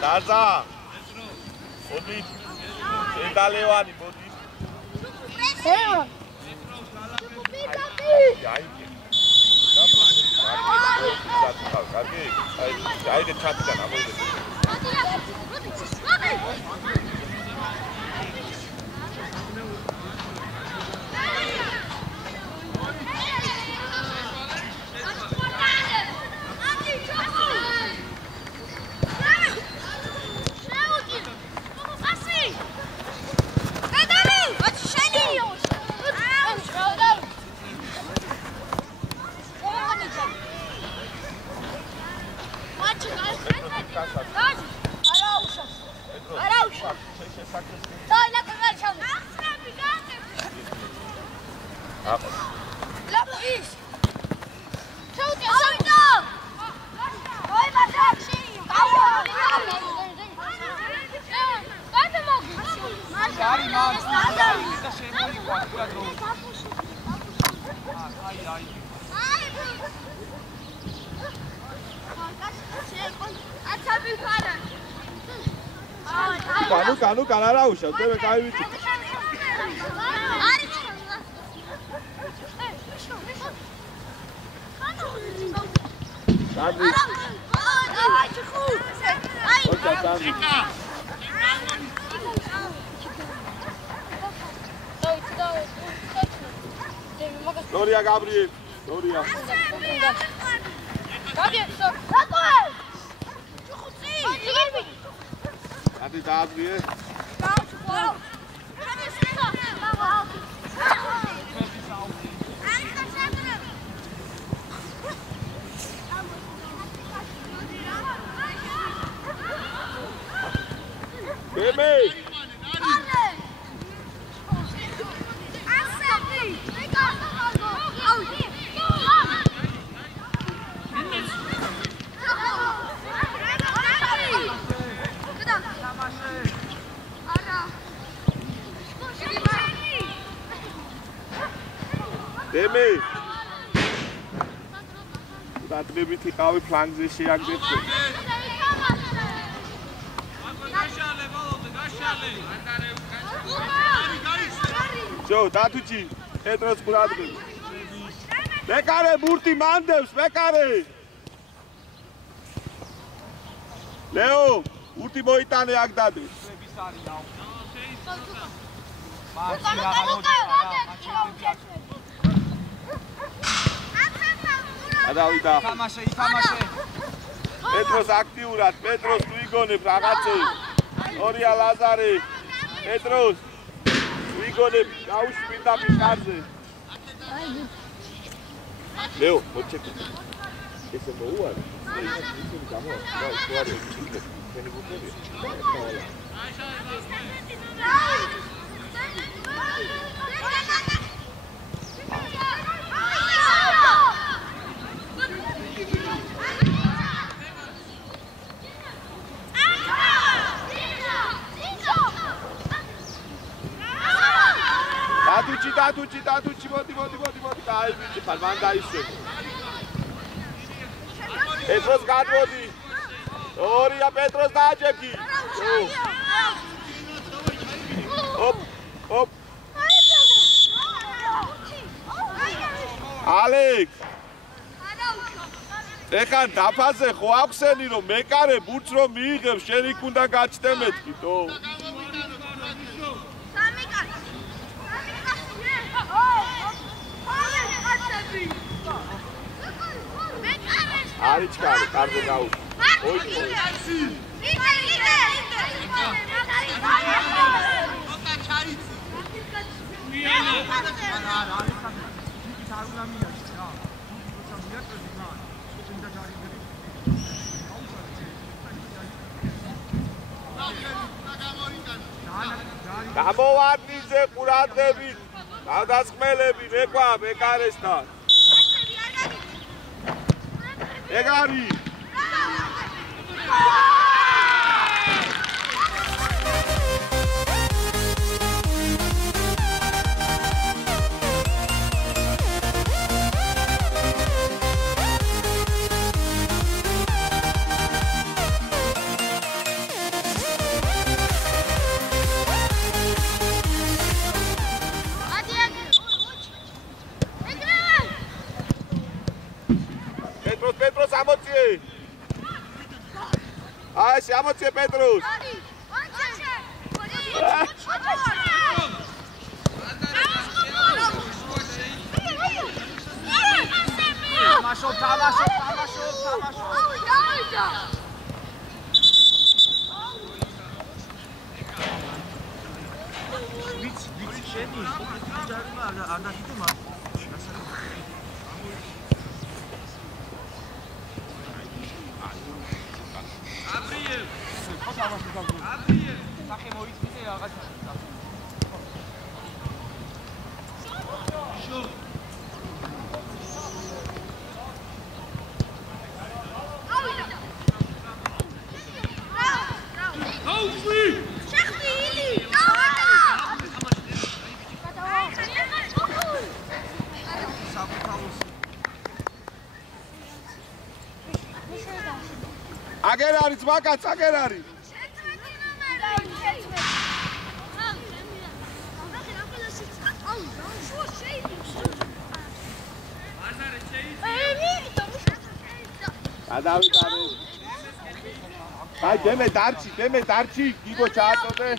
Darza, Odi, Edalewani, Odi. Yeah. Canu, canarausha, deve cair. Gloria Gabriel, Gloria. Adi Gabriel. Baby. Demi. Datribiti qavi flangზე შეაგდეთ. Jo, datuchi, Petros quradzbe. Bekare burti mandevs, bekare. Leo, urti moitane ak dades. Adavida. Tamaše. Petros aktiurad, Petros tu igoneb ragacei. Oria Lazare. Petros. Tu igoneb gaushpinda piskarze. Leo, mochek. Ese moua. Isini gamoa. Soare. Veni bukebi. Datuchi, modi, დაიბიჭი ხარ, მან დაიშვები. პეტროს გადმოდი. ორია პეტროს დააჭექი. Hop. ალექს. ეხლა დაფაზე ხო ახსენი რომ მეკარე ბურთს რომ მიიღებ, შენ იქ უნდა გაჩნდე მეთქითო. არის ჩქარი, კარგო გაუ. ოი. გამოვარდნიზე ყურადღებით, გადასხმელები მეყვა მეკარესთან. ეგ არის Petros amotzie. Ai, se amotzie Petros. Tamasho. აგერ არის მაგაც აგერ არის გადავიტანე აი დემე დარჩი გიგო ჩააწოდე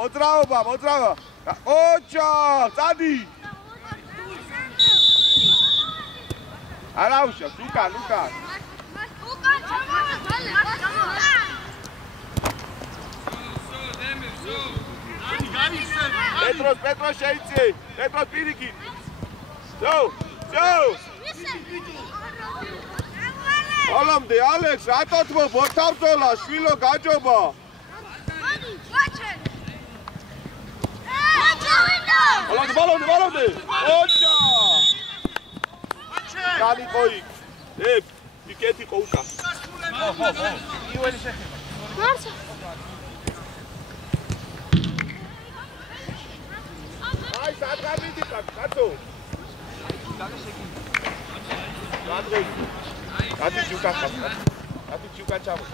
მოძრაობა ოჯა წადი არაუშავს უკან პეტროს შეიცი პეტროს პირიქით ძო ალამდე ალექს რატოთმო ბორთავზოლა შვილო გაჯობა ბალონდე ოჯა Kali koi. Piketi kouka. Marsa. Ai, sad gavidi tak, kato. Kati chuka chavo.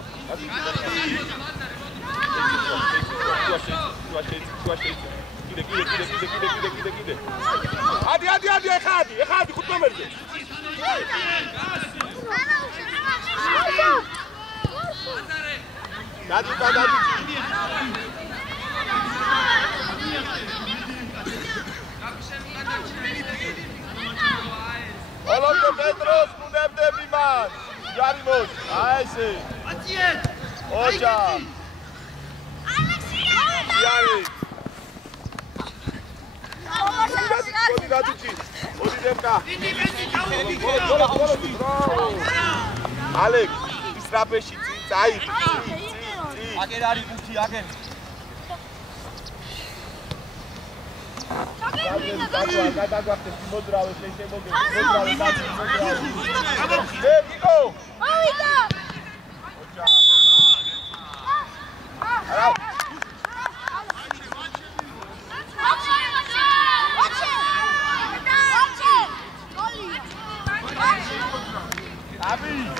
Kide. Adi, ეხადი, ხუთმომერზე. დადი. Olomde Petros, კუნდები მან. ჯარიმოს, აი ესე. ოჯა. იარი. Alex, ისრაფეში წაი. აგერ არის ხუთი, აგერ. გადაგვახდეს მოძრავე შეიძლება მოძრავე დაძი. გიგო. ავიდა. ოჯა. არა. Abi.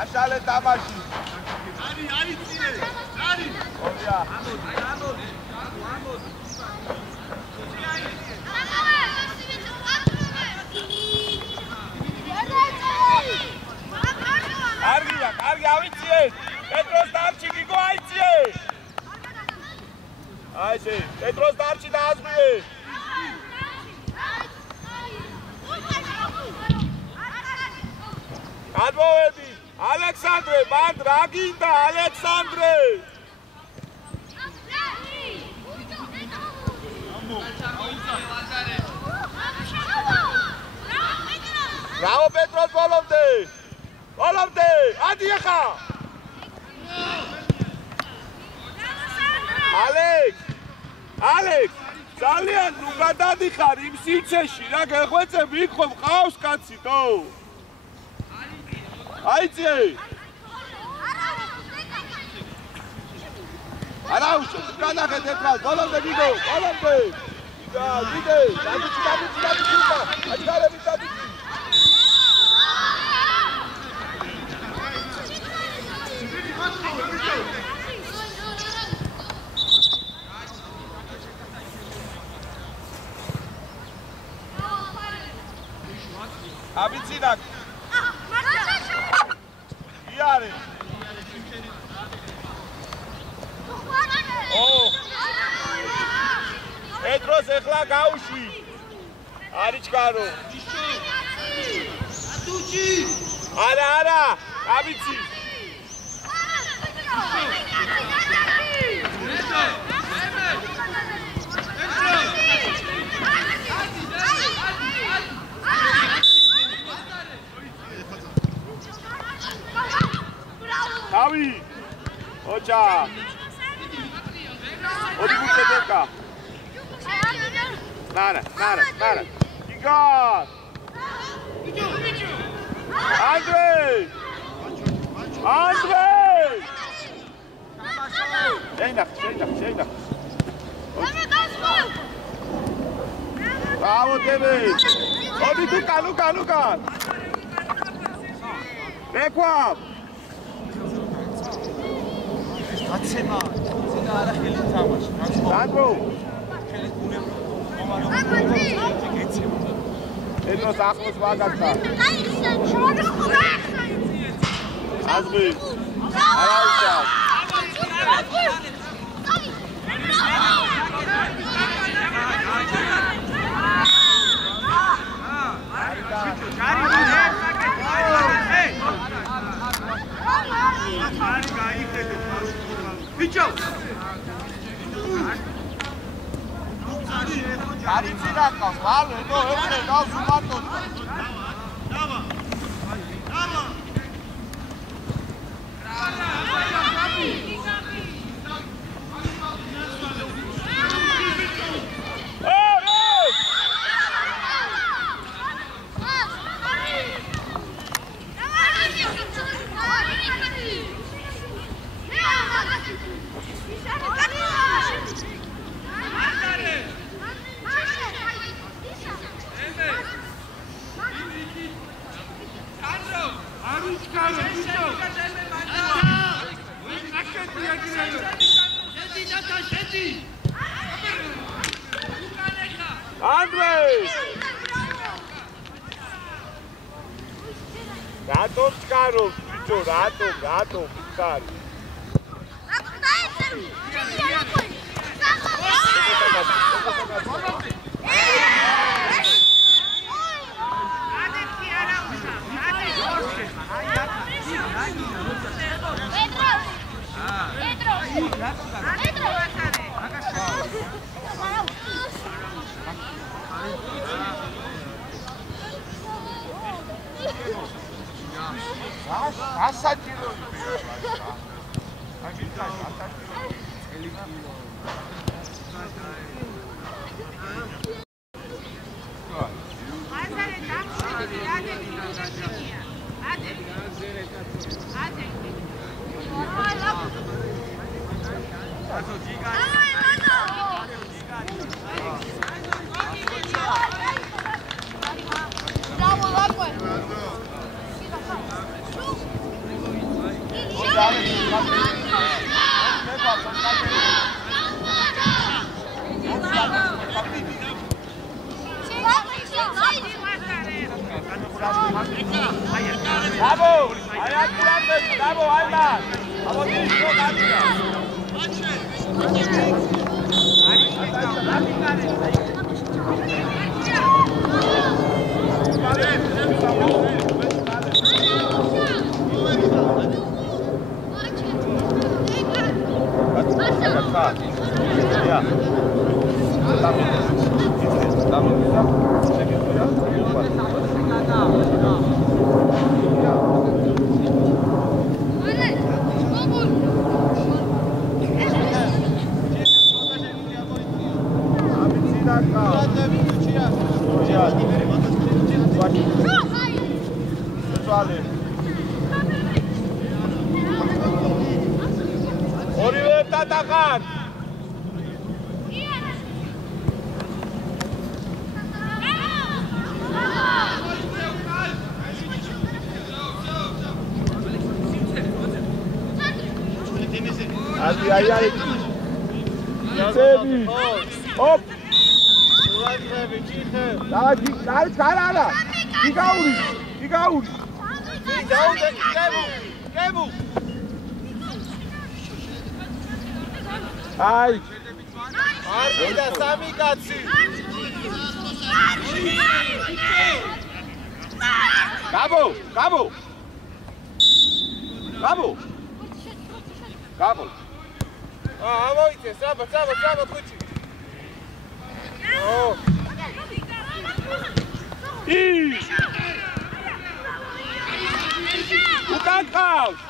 Ashale tamashi. Ari tsire. Ari. Oya. Amod. Argia. ავიციეთ. პეტროს დარჩი გიგო აიციე. აი ესე, პეტროს დარჩი დააზღვიე. გადმოვედი. ალექსანდრე, მანდ რა გინდა ალექსანდრე? Bravo Petros, bolomde! Bolomde! Adi ახლა! Alex! ძალიან ნუ გადადიხარ იმ სიცეში, რა გეხვეწე მიქო მყავს კაცი თო. აიწე! არა უშო, გადახეთ ეხლა, bolomde გიგო, bolomde! გიდე, დადი, აჭარები დადი. Abicinak. Iare. Oh. Petros ეხლა გავუშვი. არიჩკარო. ატუჩი. არა, აბიცი. Tavi, ocha. Odi buceteka. Nara. Igor. Andrei. Şeyda. Bravo tebe. Odi Luka. Rekwa. Აცემა, ზედა არა ხელი თამაში. Sandro. ხელი გუნებრო. Petros ახლოს ვაგაცა. აზრი. არაუშა. Bicho! Aricinaka, vale, no, este no sumando. Dava. Andrei! Rato caro, bicho, rato, caro. Bravo! Ai atturante, bravo, ai ma! Avanti, Orive tatakan. Ai. Sebi. Hop. Давай, cara. Igauri. Кему. Ai. Arvida sami kაცი. Gabo. Ამოიწე, საბა ხუჩი. უკანკავს.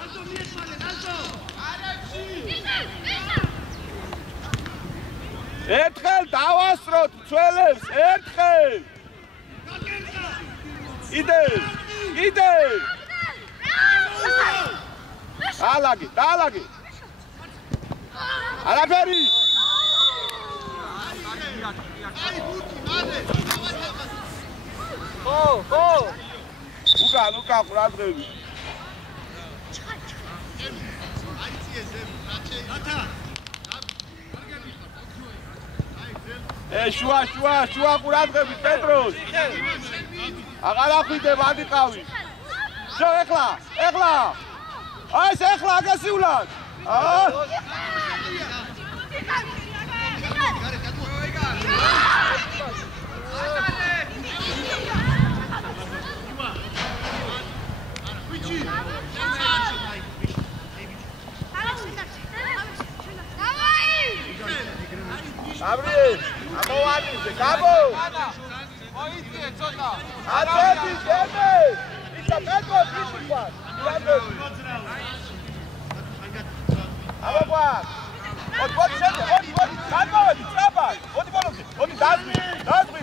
ერთხელ დავასროთ ცველებს, ერთხელ. იდე. დალაგი. არაფერი. ხო. უკან ყურადღები. შუა ყურადღები პეტროს. აღარ ახვიდებ ადიყავი. შო ეხლა. აი ეს ეხლა აგესიულად. Gabriel, ამოვანიზე, გაბო. მოიწიე ცოტა. აცები, ძემე. ისა პეტროს იშვა. აბა. ოდი შეთე, ოდი, გადმოვედი, ტრაბა. ოდი ბოლომდე. ოდი დაზღვი. ოდი.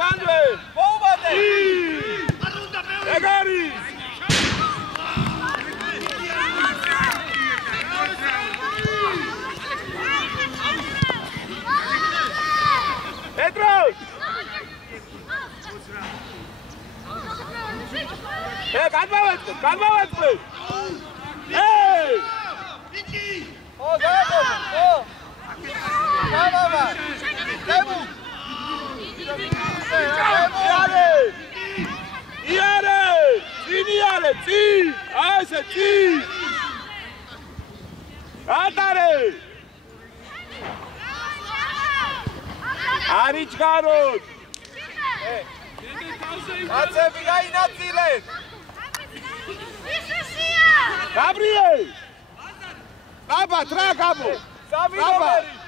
Bandwe. Povade. Egari. Petros. Kadmavetsqvi. Hey! Viki! Gabo! Demu! Iare! Zi! Aise, zi! Atare! Arichgarot! Atsები გაინაწილეთ! Gabriel! Აბა, რა გაბო? 3 ნომერი!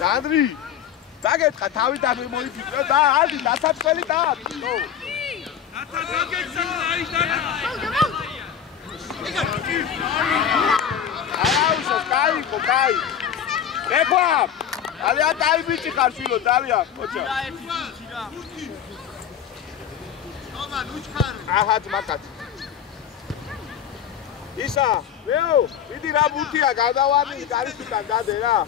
Sandri, დაგეთხა თავი მოიფიქრო და არის დასაწყელი და ნო. აუზო, კაი. ეკვა. ძალიან კაი ბიჭი ხარ შვილო, ძალიან, ხოჭა. ნომან უჩხარ. აჰა, მაკაც. ისა, ვეო, მიდი რა ბუთია გადავარდი გარისთან დადე რა.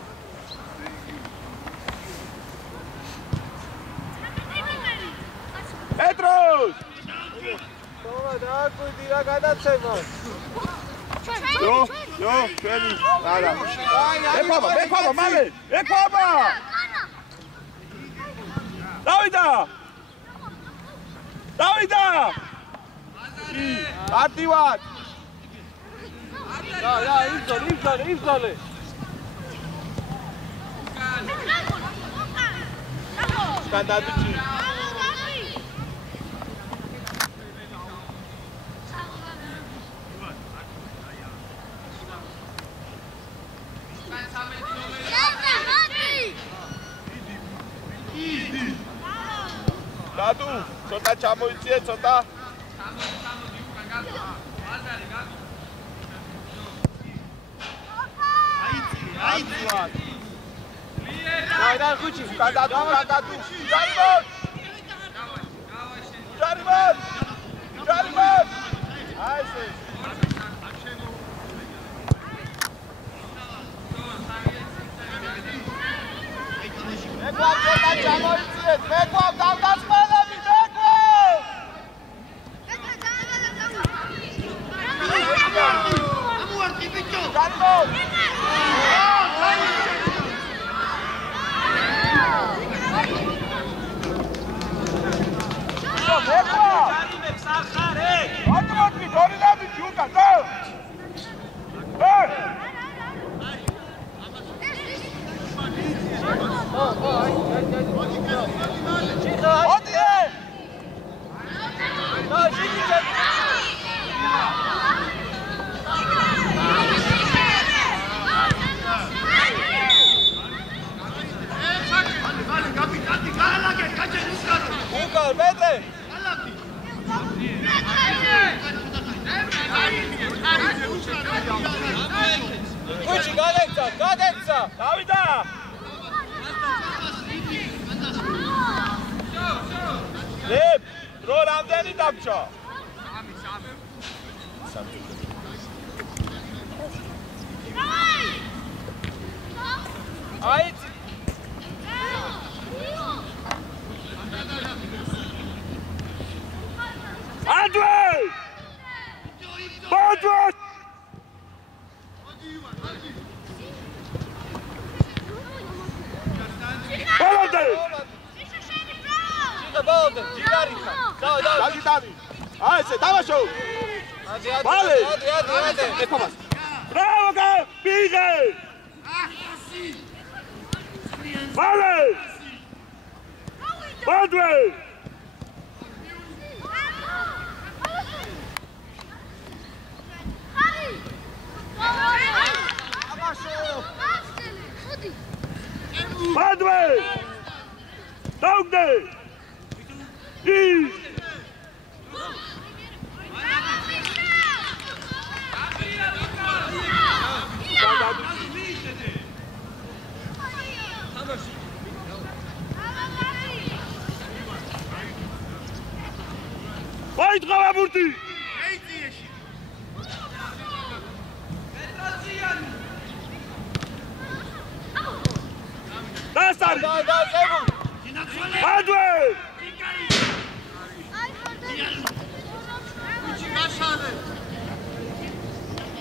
Petros! Toma, დააკვირდი რა გადაცემა. Jo, ჩვენი. არა. ეკვა, მალე. ეკვა! დავიდა! არტივად! რა, იბრძოლე. Σκαντაბიჭი. Dadu, ცოტა ჩამოიწიე, ცოტა. აიცი. დაიდა ხუჩი, გადადუ. ჯარიმოთ. აიცი. ეკვა ცოტა ჩამოიწიე, ეკვა გავდასმელები, ეკვა! ამუარტი ბიჭო. ჯარიმოთ. ჯარიმებს არ ხარე. ატმოსფერო დორინები ჯუკა, და. ხუჩი გადაეცა. დავიდა. ლებ, დრო რამდენი დაგჭა? აიცი. Andrei! Andrei! Balde! Jigarica! Dagitani! Aise, tavașo! Vale! Ade! Bravo, că bine! Vale! Andrei! Andrei! Daude! Vai travai burti! Dasar! Andrei!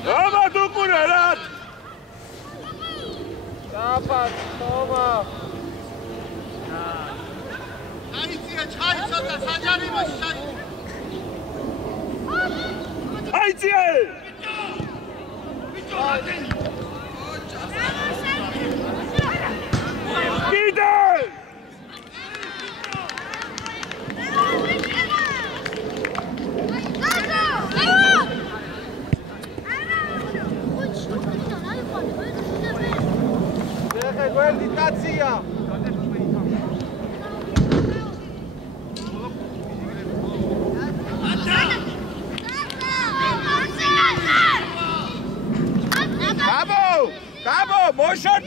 Toma tu curerat! Tapa, toma! Aiție!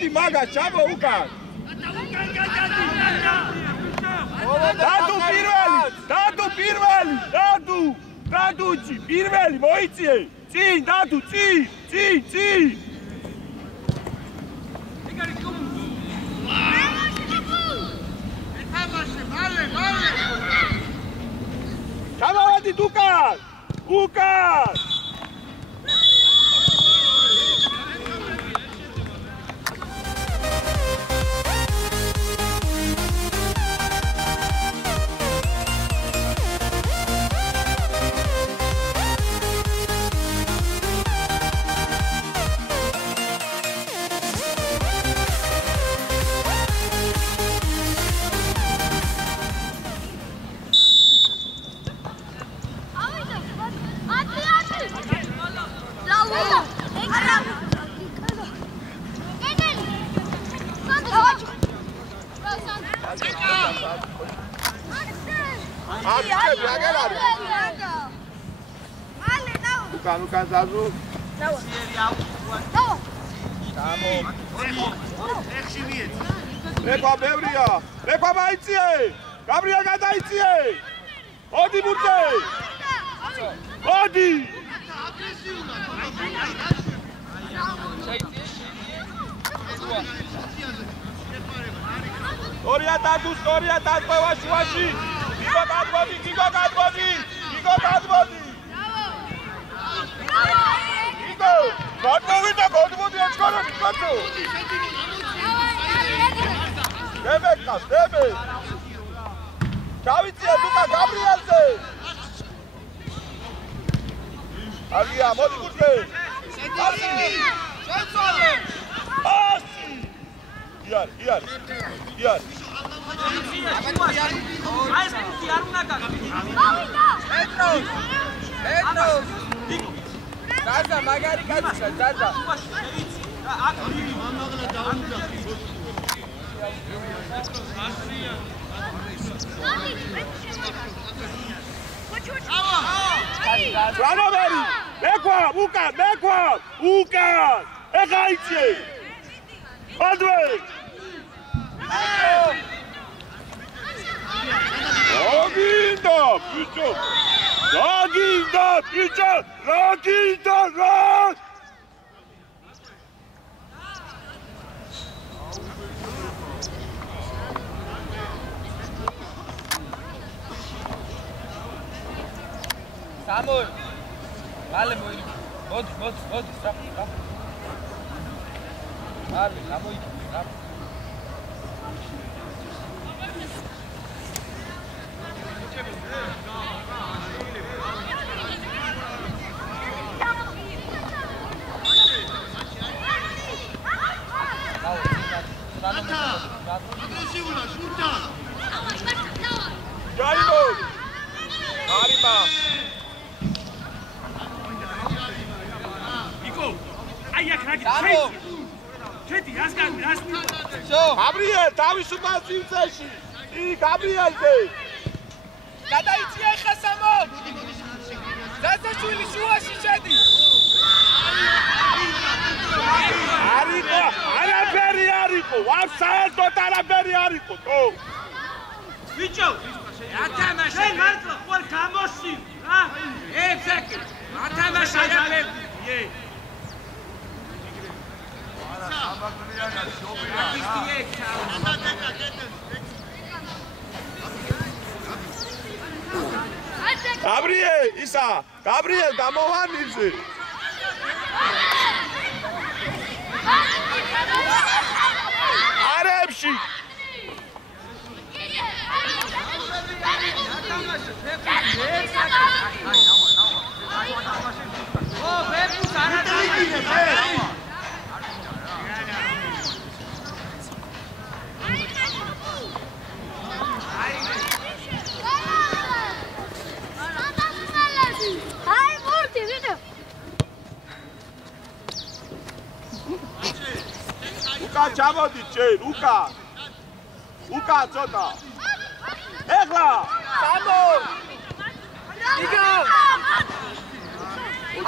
მოდი მაგას ჩამო უკან დადუ პირველი მოიწიე წინ დადუ წინ ჩამოვედით უკან უკან ზაზუ ლექვა ბევრია ლექვა მაიწიე გაბრიელ გადაიწიე მოდი ბურთე მოდი ორია დადუს შუაში გიგო გადმოდი გადმოვიდა ეჩქარები კაცო დემეკას გავიწიე თუკა გაბრიელზე აგია მოდი გუთე ასი იარ Zaza, magari kazisa, Zaza. Ranoberi, bekwa, ukan, ekaitie. Padre. Oginda, picho, Rog! Samuel, vale, modu, stop. Vale, Samuel, stop. Agresívula, šuta! Jaibo! Arima! Niko, ai აქ რა გიჩედი, რას გაბრიელ, თავისუფალ სივრცეში. გაბრიელზე. გადაიწია ხა სამო. ზაზაშვილი შუაში შედის. არაფერი არისო, ვაფსაერთოდ არაფერი არისო, თო. ბიჭო, ათამაშე. შენ მართლა ხوار გამოსი, რა? ეცაკი. ათამაშე არაფერი. Gabriel, გამოვანიზე. არებში. უკან ჩამოდით ჯერ, უკან ცოტა. ეხლა, სამო. იგო.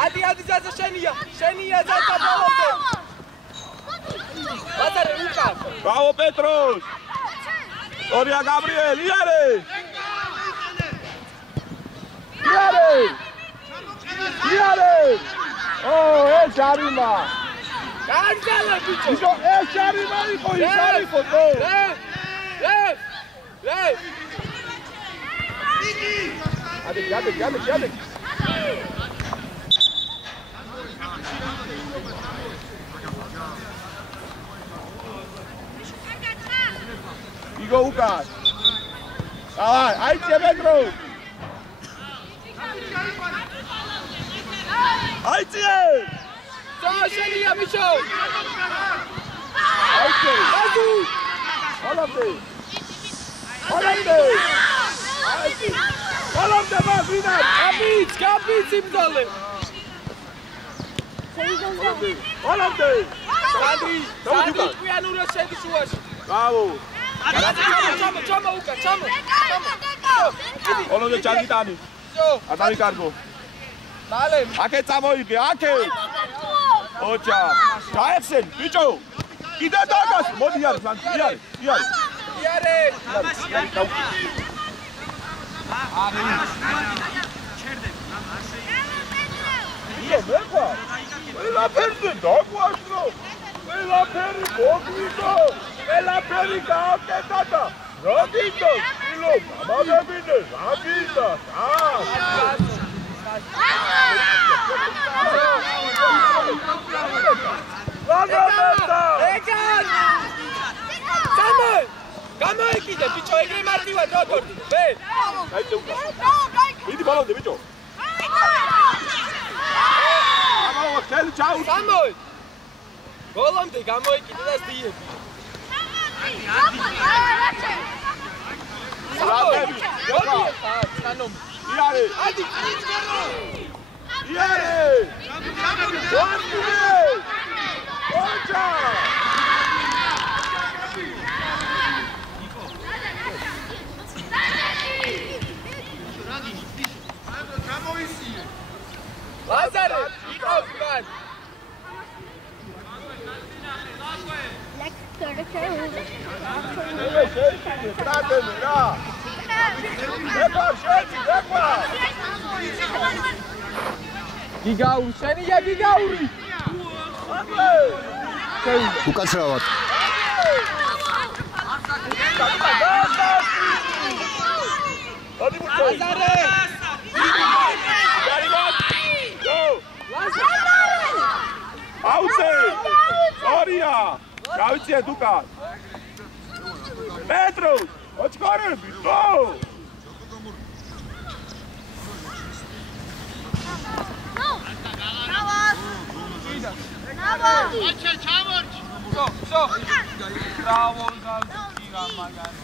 ადი ზაზა შენია ზაზა ბოლომდე. ლაზარე უკან. Bravo Petros. Gloria Gabriel, iare. Oh, es Jarima. Gangala bicho. Bicho, es Jarima იყო, ის არ იყო თო. ლევ. Jáde. Igor Lucas. Aí você Pedro. Aí você. Sasha bicho. Aí você. Olha mais, vida. Gabit imdale. Olha Sandri, Pianura შედის შუაში. Bravo. ჩამო უკა, ჩამო. Olha o Chagitani. Atani cargo. მალე. Აკე წამოიგე, აკე. ოჩა. გაეხსენ, ბიჭო. კიდე დაგას, მოდი არ, იარე. იარე. ია მერყვა. ყველაფერზე დაგვაშრო. ყველაფერი მოგვიდო. ყველაფერი გააკეთა და რა გინდა? ილო, გამაგებინე, რა გინდა? გამოიკიდე ბიჭო, ეგრე მარტივად რა თორდი? ბე. მიდი ბოლომდე ბიჭო. ამავა ხელი ჩაუ. გამოი. ბოლომდე გამოიკიდე და დიები. იარე. ადი. იარე. ოჩა. ლაზარე, იყავს მან. გიგაური, შენია გიგაური. უკაცრავად. ლაზარე. აუცე! ორია! გავიციეთ უკან. პეტროს, ოჩქარები, ხო? Bravo, Giga magari.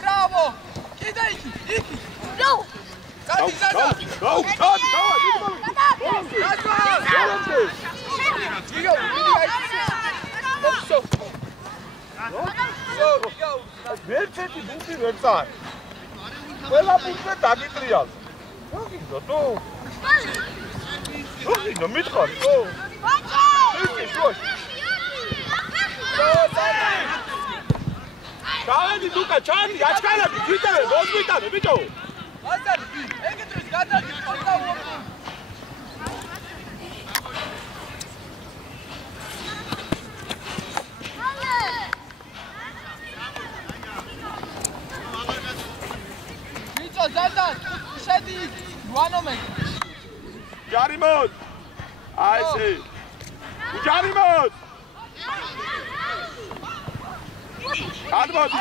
Bravo! Kida iki. Go! ვერცეთი ბუთი ვერ წარ. ყველა ბუთზე დაგიტრიალ. რა გინდა თუ? რა გინდა მითხარ თუ? ისე შუაში. ჩავედი დუკა, ჩავედი, აჩქარები, თვითონ მოგვიტანე, ბიჭო. ლაზარი, ეგეთ დროს გადადი ხოდა უopo. ბიჭო, ზალდან, შედი, ვანომენ. ჯარიმოთ. აი ესე. ჯარიმოთ. გადმოდი.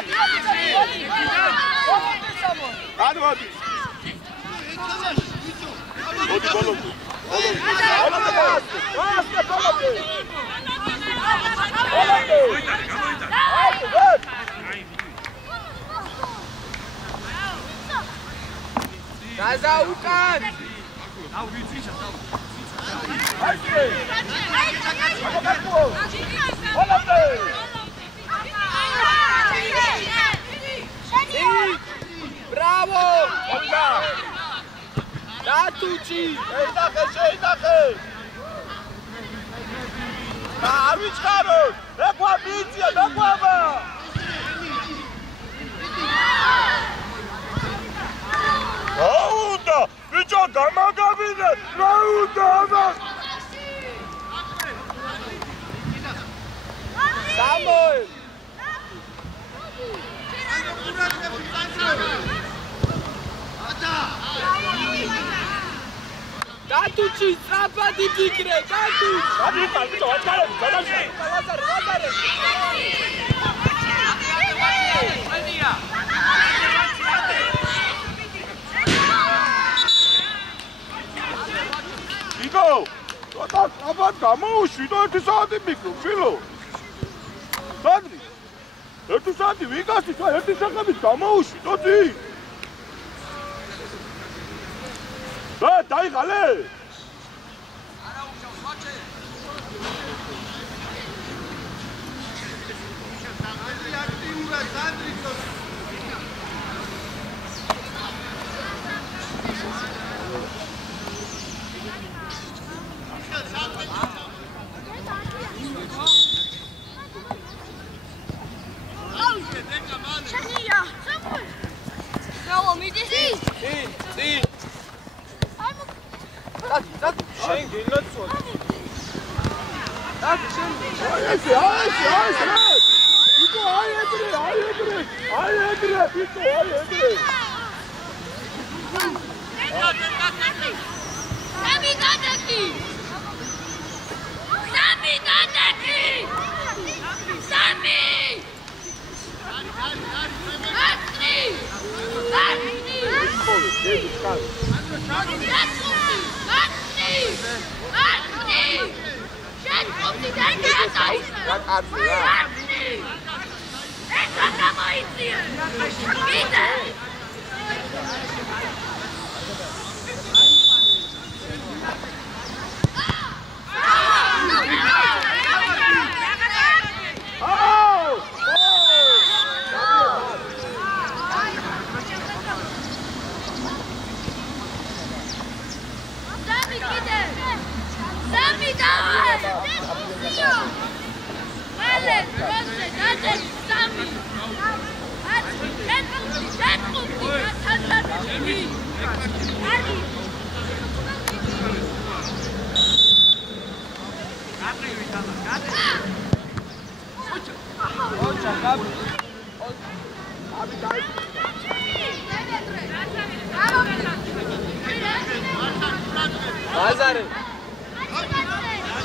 გადმოდი. მოდი ბოლომდე. Gaza ukან! Bravo! Datucci! შეიდახე! და არ ვიჩქაროთ! ეკვა ბიძია, დაგვაბა! აუდა! ბიჭო, გამაგაბინე! რა უნდა ამას? Samuel! Datucci, strapati tigre, Datucci! Adita, bicho, ačkarem, zadavši! Lazare! Igor, אתה עבד გამოუშვი და 1 საათი მიკრო, ფილო. სანდრი, 1 საათი ვიგასი, 1 საათი გამოუშვი, თოთი. და დაიღალე.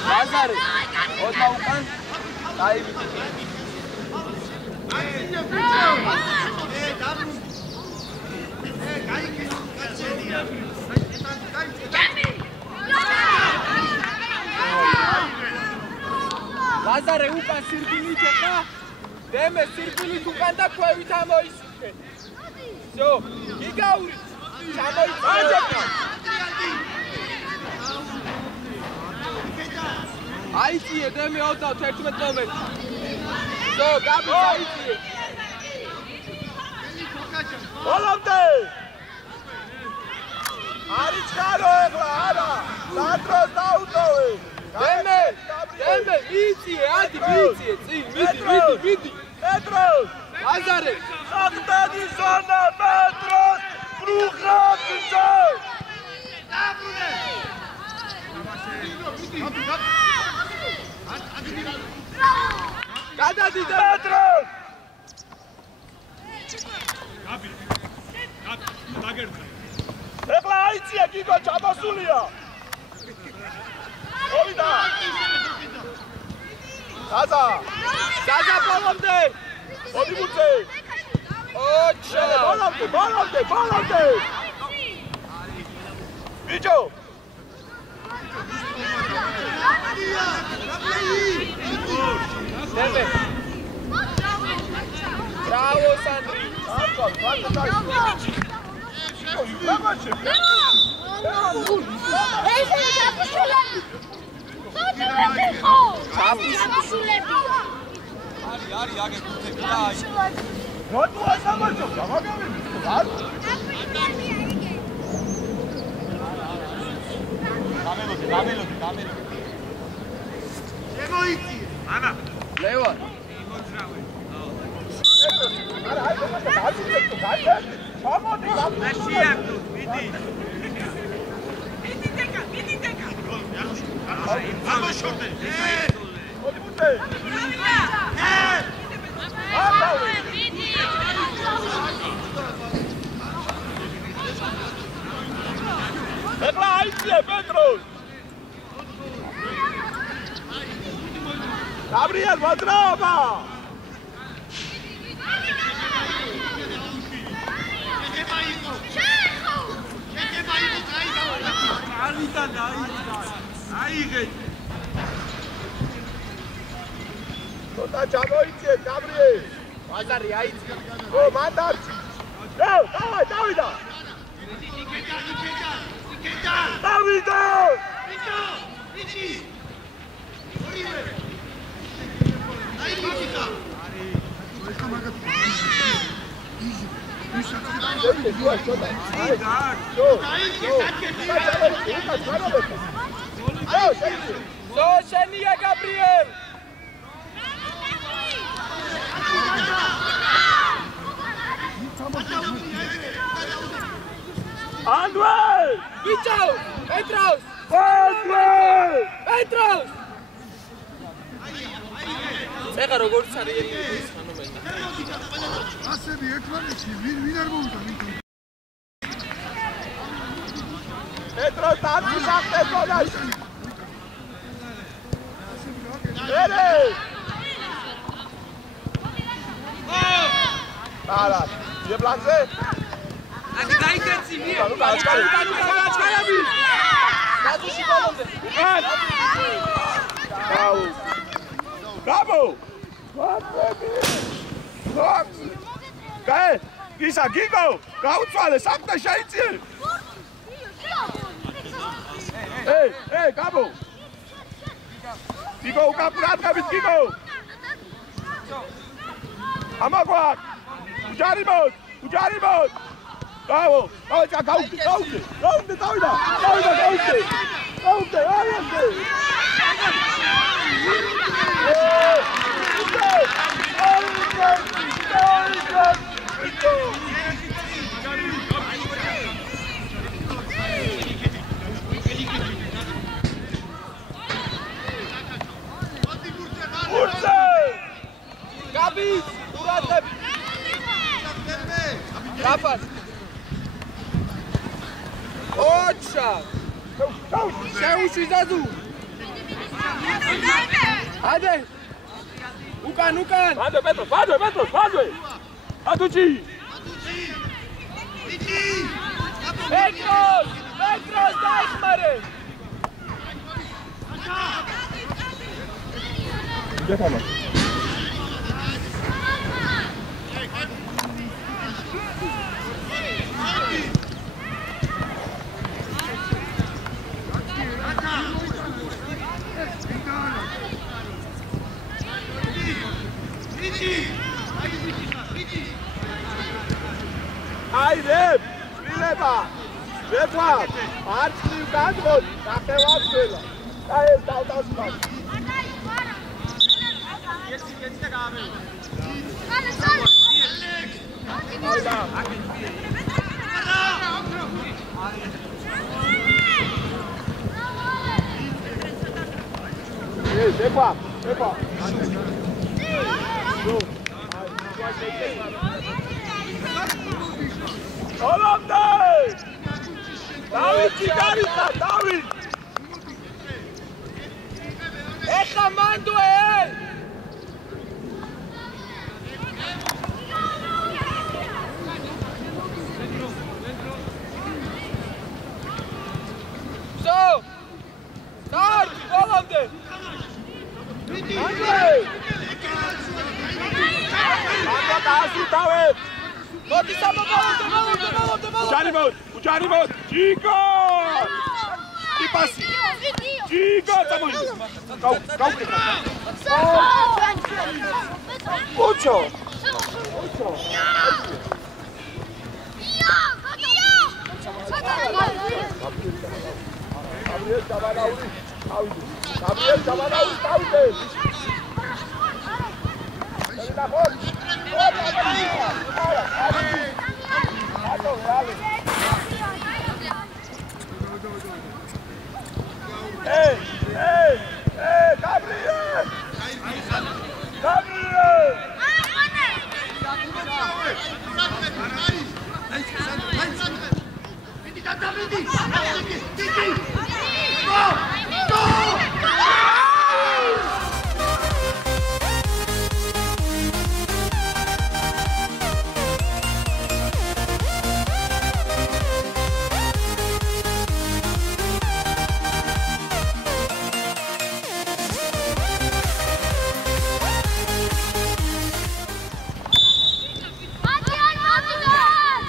Lazare. Ota ukan. Dai. Lazare ukan sirgili cheka. Deme sirgili ukan da kwevit amoisike. So, gigauri. Chamoisike. Aitie, demi ota 11 moment. So, Gabi aitie. Olamde! Arichkaro egla, ara! Sandros dautove! Deme, mitie, adi mitie, midi. Petros! Lazare! Sagdani zona, Petros! Brucha, bicho! Gadadi Petros! Gabi, დაგერთა. ეხლა აიცია გიგო ჩაბასულია. მოვიდა. Gaza ბოლომდე. მოდი მუცე. ოჩა. ბოლომდე. ბიჭო. Deme. Bravo Sandri. Gabriel, Madrava! Gabriel! Oh, Mandar! Davida! Davida! Soshenia Gabriel! Andrei! Vichau! Petros! Andrei! Petros! ეხა როგორც არის ეს ფენომენი. ასები ერთმანეთში ვინ არ მოუწევთ? Petros დადის ახტეს ზონაში. ერე! არა, იებლანზე? აკი გაიგეცი მი. გაჩქარები. გაზუში ბოლომდე. გაუ. Bravo! Geil! Gisa, Gigo! Gauzwale, Samta Scheiße! Hey, Gabo! Gigo, Kapurata mit Gigo! Amaguak! Ujaribot! Bravo! Gauke! Gabis! Muratep! Rafat! Ocha! Sheushi Zazu! Hadi! Ukan! Hadi, Petros! Aduci! Petros! Daikmare! Gdzie tam? Haydi! Bileba! Betwa! Artçıyı kadrol! Rakeva söyle! Hayır, daldan. Geçti abi. Betwa! Oğlum David! David çıkarırsa David! Manuel! So! Start! Volante! Andrei! Anda, David! მოდი სამოგავოდე. უჯარი მოდ. ჯიგო! იპასი. ჯიგო წამოიდი. გავკეთე. ოჩო. Gabriel Chavanauri, თავიდე. Hey, Gabriel! Gabriel!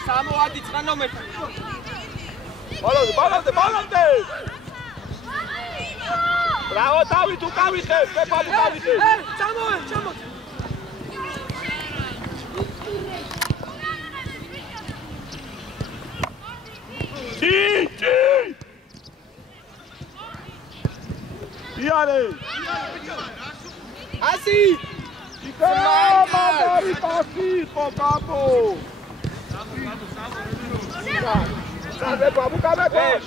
Samoadi წრანომეტრ. Balante! Bravo, David, tu cavite, Stefano cavite. Čamo. Sì! Iare! Asi! Magari passi, capo! Salve, babu, cabe,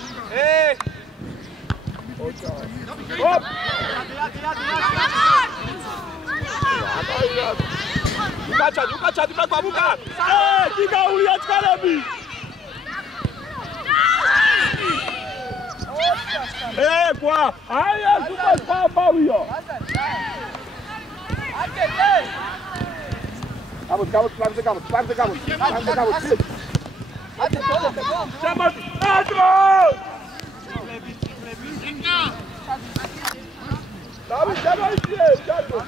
Hop! Ukacha, babuka! Diga ulia tskarabi! Kwa! Aya, super spambario! Vamos, Chamamos! Adro! David, chama aqui, Thiago.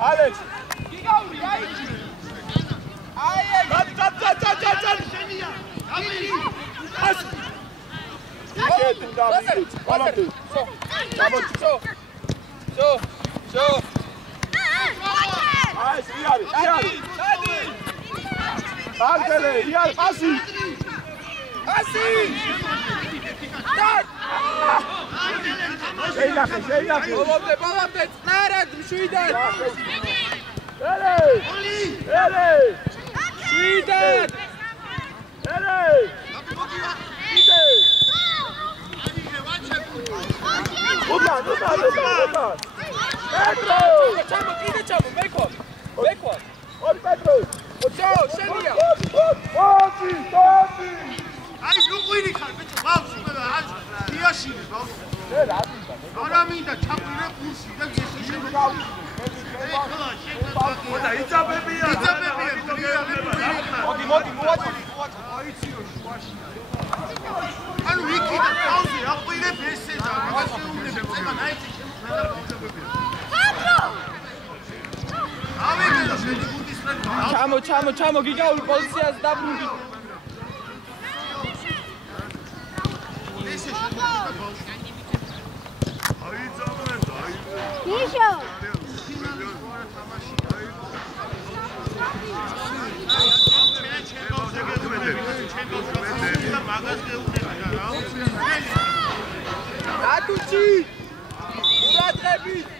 Alex! Petro! ოჯო, შენია. ბავშვი, ბავშვი. აი, ნუ ყვირი ხარ, ბიჭო, ბავშვი, აი, დიაშინე, ბავშვი. არა მინდა ჩაყვირე პულში და გესო შემოგავი. და იწაბებია. მოდი, მოვაჭრი. აიციო შუაში. ანუ იქი და თავზე აყვირებ ესე და გასეუნდები წება ნაიცი შემოგავი. ავიგე შეგუდის რა. ჩამო, გიგაური პოლიციას დაბრუნდი. ესე შემოგავი ბავშვი. Ишо. ატუჩი! ურადღები!